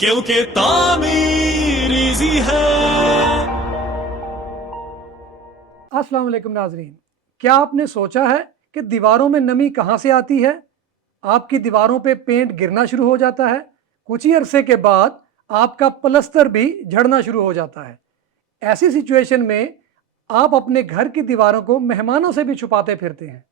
क्योंकि तामीर इजी है। अस्सलाम वालेकुम नाजरीन, क्या आपने सोचा है कि दीवारों में नमी कहाँ से आती है? आपकी दीवारों पे पेंट गिरना शुरू हो जाता है, कुछ ही अरसे के बाद आपका प्लस्तर भी झड़ना शुरू हो जाता है। ऐसी सिचुएशन में आप अपने घर की दीवारों को मेहमानों से भी छुपाते फिरते हैं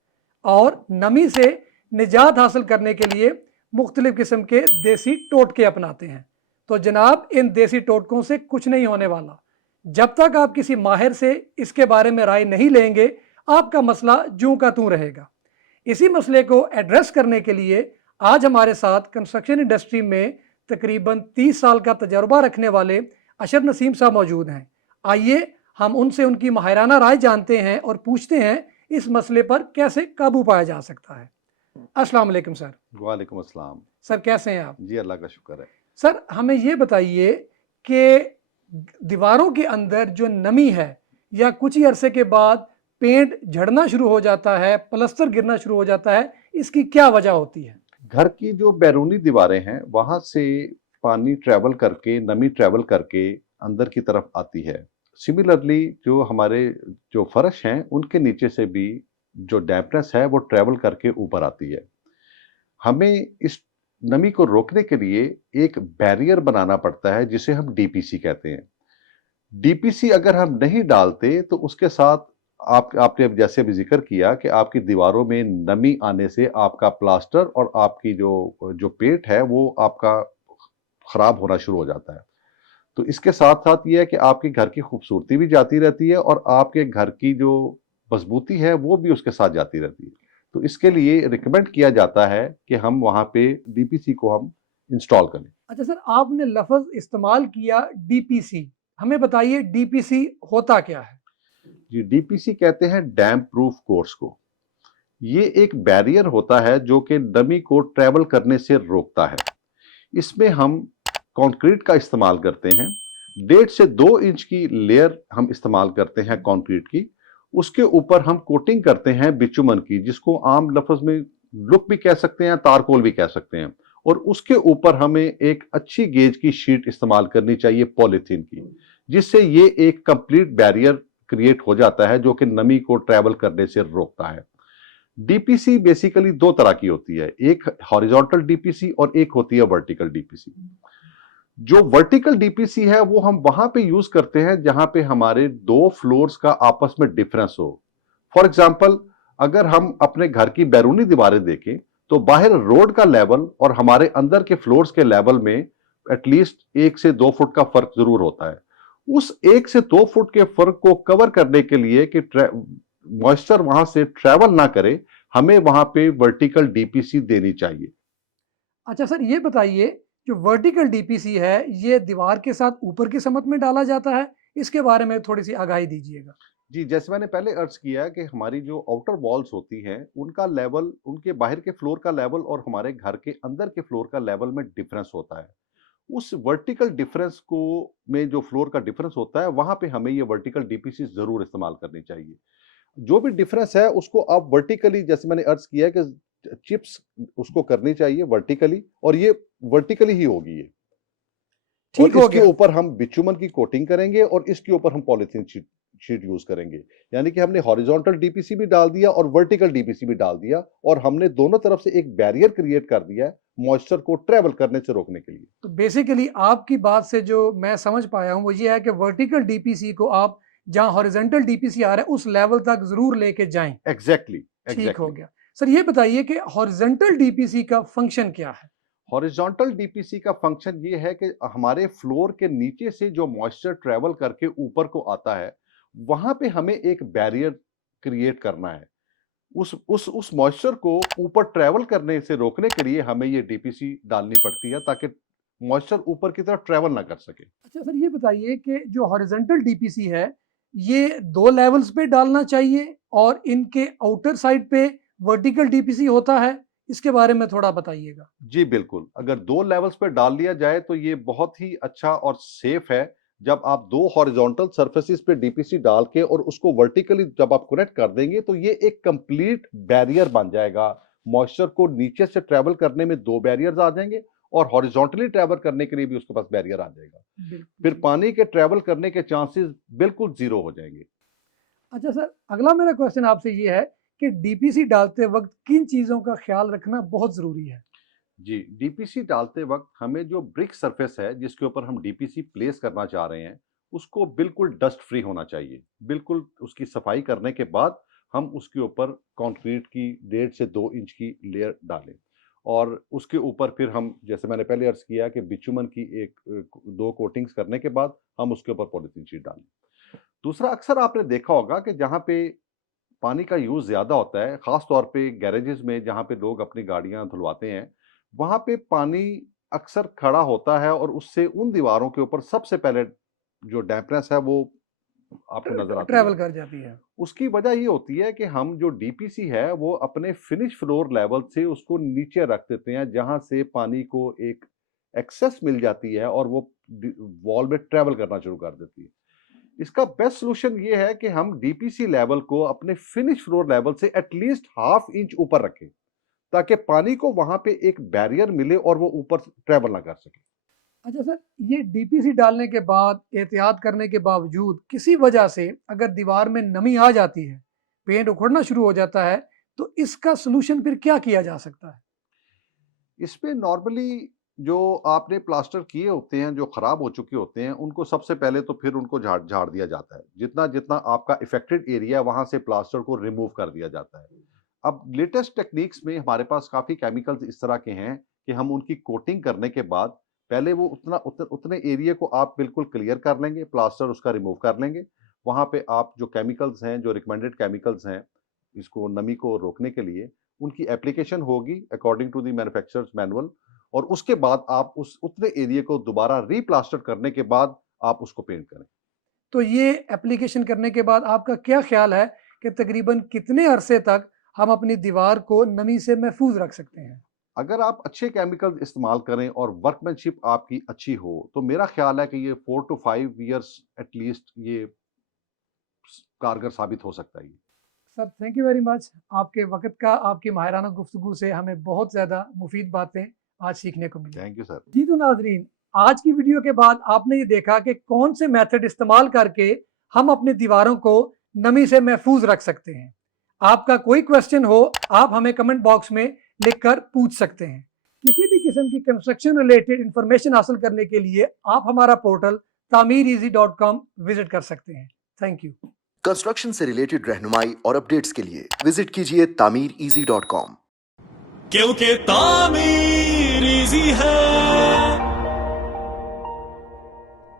और नमी से निजात हासिल करने के लिए मुख्तलिफ किस्म के देसी टोटके अपनाते हैं। तो जनाब, इन देसी टोटकों से कुछ नहीं होने वाला। जब तक आप किसी माहिर से इसके बारे में राय नहीं लेंगे, आपका मसला जूं का तूं रहेगा। इसी मसले को एड्रेस करने के लिए आज हमारे साथ कंस्ट्रक्शन इंडस्ट्री में तकरीबन 30 साल का तजर्बा रखने वाले अशर नसीम साहब मौजूद हैं। आइए हम उनसे उनकी माहिराना राय जानते हैं और पूछते हैं इस मसले पर कैसे काबू पाया जा सकता है। अस्सलाम वालेकुम सर। वालेकुम अस्सलाम। सर कैसे हैं आप? जी अल्लाह का शुक्र है। सर हमें ये बताइए कि दीवारों के अंदर जो नमी है या कुछ ही अरसे के बाद पेंट झड़ना शुरू हो जाता है, प्लस्तर गिरना शुरू हो जाता है, इसकी क्या वजह होती है? घर की जो बैरूनी दीवारें हैं वहां से पानी ट्रेवल करके, नमी ट्रेवल करके अंदर की तरफ आती है। सिमिलरली जो हमारे जो फर्श हैं उनके नीचे से भी जो डैम्पनेस है वो ट्रेवल करके ऊपर आती है। हमें इस नमी को रोकने के लिए एक बैरियर बनाना पड़ता है जिसे हम डीपीसी कहते हैं। डीपीसी अगर हम नहीं डालते तो उसके साथ आपने जैसे अभी जिक्र किया कि आपकी दीवारों में नमी आने से आपका प्लास्टर और आपकी जो जो पेंट है वो आपका खराब होना शुरू हो जाता है। तो इसके साथ साथ ये है कि आपके घर की खूबसूरती भी जाती रहती है और आपके घर की जो मजबूती है वो भी उसके साथ जाती रहती है। तो इसके लिए रिकमेंड किया जाता है कि हम वहां पे डीपीसी को हम इंस्टॉल करें। अच्छा सर, आपने लफ्ज इस्तेमाल किया डीपीसी, हमें बताइए डीपीसी होता क्या है? जी, डीपीसी कहते हैं डैम प्रूफ कोर्स को। ये एक बैरियर होता है जो कि नमी को ट्रेवल करने से रोकता है। इसमें हम कंक्रीट का इस्तेमाल करते हैं। 1.5 से 2 इंच की लेयर हम इस्तेमाल करते हैं कंक्रीट की। उसके ऊपर हम कोटिंग करते हैं बिचुमन की, जिसको आम लफ्ज में लुक भी कह सकते हैं, तारकोल भी कह सकते हैं। और उसके ऊपर हमें एक अच्छी गेज की शीट इस्तेमाल करनी चाहिए पॉलीथीन की, जिससे ये एक कंप्लीट बैरियर क्रिएट हो जाता है जो कि नमी को ट्रेवल करने से रोकता है। डीपीसी बेसिकली 2 तरह की होती है, एक हॉरिजॉन्टल डीपीसी और एक होती है वर्टिकल डीपीसी। जो वर्टिकल डीपीसी है वो हम वहां पे यूज करते हैं जहां पे हमारे 2 फ्लोर्स का आपस में डिफरेंस हो। फॉर एग्जांपल, अगर हम अपने घर की बैरूनी दीवारें देखें तो बाहर रोड का लेवल और हमारे अंदर के फ्लोर्स के लेवल में एटलीस्ट 1 से 2 फुट का फर्क जरूर होता है। उस 1 से 2 फुट के फर्क को कवर करने के लिए कि मॉइस्चर वहां से ट्रेवल ना करे, हमें वहां पे वर्टिकल डीपीसी देनी चाहिए। अच्छा सर, ये बताइए जो वर्टिकल डीपीसी है ये दीवार के साथ ऊपर की समत में डाला जाता है, इसके बारे में थोड़ी सी आगाही दीजिएगा। जी, जैसे मैंने पहले अर्ज किया कि हमारी जो आउटर वॉल्स होती हैं उनका लेवल, उनके बाहर के फ्लोर का लेवल और हमारे घर के अंदर के फ्लोर का लेवल में डिफरेंस होता है। उस वर्टिकल डिफरेंस को में जो फ्लोर का डिफरेंस होता है वहां पे हमें ये वर्टिकल डीपीसी जरूर इस्तेमाल करनी चाहिए। जो भी डिफरेंस है उसको आप वर्टिकली, जैसे मैंने अर्ज किया कि चिप्स उसको करनी चाहिए वर्टिकली, और ये वर्टिकली ही होगी ये। और ठीक हो इसके गया। ऊपर हम बिचुमन की कोटिंग करेंगे और इसके ऊपर हम पॉलिथीन शीट यूज करेंगे। यानी कि हमने हॉरिजॉन्टल डीपीसी भी डाल दिया और वर्टिकल डीपीसी भी डाल दिया और हमने दोनों तरफ से एक बैरियर क्रिएट कर दिया है मॉइस्चर को ट्रेवल करने से रोकने के लिए। तो बेसिकली आपकी बात से जो मैं समझ पाया हूँ वो ये है कि वर्टिकल डीपीसी को आप जहाँ हॉरिजॉन्टल डीपीसी आ रहा है उस लेवल तक जरूर लेके जाएं। एग्जैक्टली ठीक हो एग्जैक्टली। गया। सर ये बताइए कि हॉरिजॉन्टल डीपीसी का फंक्शन क्या है? हॉरिजॉन्टल डीपीसी का फंक्शन ये है कि हमारे फ्लोर के नीचे से जो मॉइस्चर ट्रेवल करके ऊपर को आता है वहां पे हमें एक बैरियर क्रिएट करना है। उस मॉइस्चर को ऊपर ट्रेवल करने से रोकने के लिए हमें ये डीपीसी डालनी पड़ती है ताकि मॉइस्चर ऊपर की तरफ ट्रेवल ना कर सके। अच्छा सर, ये बताइए कि जो हॉरिजॉन्टल डीपीसी है ये 2 लेवल्स पे डालना चाहिए और इनके आउटर साइड पे वर्टिकल डीपीसी होता है, इसके बारे में थोड़ा बताइएगा। जी बिल्कुल, अगर 2 लेवल्स पे डाल लिया जाए तो ये बहुत ही अच्छा और सेफ है। जब आप 2 हॉरिजॉन्टल सरफेसेस पे डीपीसी डाल के और उसको वर्टिकली जब आप कनेक्ट कर देंगे तो ये एक कंप्लीट बैरियर बन जाएगा। मॉइस्चर को नीचे से ट्रेवल करने में 2 बैरियर्स आ जाएंगे और हॉरिजॉन्टली ट्रैवल करने के लिए भी उसके पास बैरियर आ जाएगा। बिल्कुल। फिर पानी के ट्रैवल करने के चांसेस बिल्कुल जीरो हो जाएंगे। अच्छा सर, अगला मेरा क्वेश्चन आपसे ये है कि डीपीसी डालते वक्त किन चीज़ों का ख्याल रखना बहुत ज़रूरी है? जी, डीपीसी डालते वक्त हमें जो ब्रिक सरफेस है जिसके ऊपर हम डीपीसी प्लेस करना चाह रहे हैं, उसको बिल्कुल डस्ट फ्री होना चाहिए। बिल्कुल उसकी सफाई करने के बाद हम उसके ऊपर कंक्रीट की 1.5 से 2 इंच की लेयर डालें और उसके ऊपर फिर हम, जैसे मैंने पहले अर्ज़ किया, कि बिटुमन की 2 कोटिंग्स करने के बाद हम उसके ऊपर पॉलीथीन शीट डालें। दूसरा, अक्सर आपने देखा होगा कि जहाँ पे पानी का यूज़ ज़्यादा होता है, ख़ास तौर पे गैरेजेस में जहाँ पे लोग अपनी गाड़ियाँ धुलवाते हैं, वहाँ पे पानी अक्सर खड़ा होता है और उससे उन दीवारों के ऊपर सबसे पहले जो डैम्पनेस है वो आपको नज़र आती है। ट्रैवल कर जाती है। उसकी वजह ये होती है कि हम जो डीपीसी है वो अपने फिनिश फ्लोर लेवल से उसको नीचे रख देते हैं, जहाँ से पानी को एक एक्सेस मिल जाती है और वो वॉल में ट्रैवल करना शुरू कर देती है। इसका बेस्ट सॉल्यूशन ये है कि हम डीपीसी लेवल को अपने फिनिश फ्लोर लेवल से एटलीस्ट 1/2 इंच ऊपर रखें, ताकि पानी को वहां पे एक बैरियर मिले और वो ऊपर ट्रैवल ना कर सके। अच्छा सर, ये डीपीसी डालने के बाद एहतियात करने के बावजूद किसी वजह से अगर दीवार में नमी आ जाती है, पेंट उखड़ना शुरू हो जाता है, तो इसका सलूशन फिर क्या किया जा सकता है? इसमें नॉर्मली जो आपने प्लास्टर किए होते हैं, जो खराब हो चुके होते हैं, उनको सबसे पहले तो फिर उनको झाड़ झाड़ दिया जाता है। जितना जितना आपका इफेक्टेड एरिया है वहां से प्लास्टर को रिमूव कर दिया जाता है। अब लेटेस्ट टेक्निक्स में हमारे पास काफ़ी केमिकल्स इस तरह के हैं कि हम उनकी कोटिंग करने के बाद पहले वो उतने एरिया को आप बिल्कुल क्लियर कर लेंगे, प्लास्टर उसका रिमूव कर लेंगे। वहाँ पे आप जो केमिकल्स हैं, जो रिकमेंडेड केमिकल्स हैं, इसको नमी को रोकने के लिए, उनकी एप्लीकेशन होगी according to the manufacturer's manual, और उसके बाद आप उस उतने एरिया को दोबारा रीप्लास्टर करने के बाद आप उसको पेंट करें। तो ये एप्लीकेशन करने के बाद आपका क्या ख्याल है कि तकरीबन कितने अरसे तक हम अपनी दीवार को नमी से महफूज रख सकते हैं? अगर आप अच्छे केमिकल्स इस्तेमाल करें और वर्कमैनशिप आपकी अच्छी हो, तो मेरा ख्याल है कि ये 4 टू 5 ईयर्स एटलीस्ट ये कारगर साबित हो सकता है। Sir thank you very much. आपके वक़्त का, आपकी माहिराना गुफ्तगू से हमें बहुत ज़्यादा मुफीद बातें आज सीखने को मिली। Thank you sir. जी तो नाज़रीन, आज की वीडियो के बाद आपने ये देखा कि कौन से मेथड इस्तेमाल करके हम अपनी दीवारों को नमी से महफूज रख सकते हैं। आपका कोई क्वेश्चन हो, आप हमें कमेंट बॉक्स में लिखकर पूछ सकते हैं। किसी भी किस्म की कंस्ट्रक्शन रिलेटेड इंफॉर्मेशन हासिल करने के लिए आप हमारा पोर्टल tameereasy.com विजिट कर सकते हैं। Thank you. कंस्ट्रक्शन से रिलेटेड रहनुमाई और अपडेट्स के लिए विजिट कीजिए tameereasy.com। क्योंकि तामीर इजी है।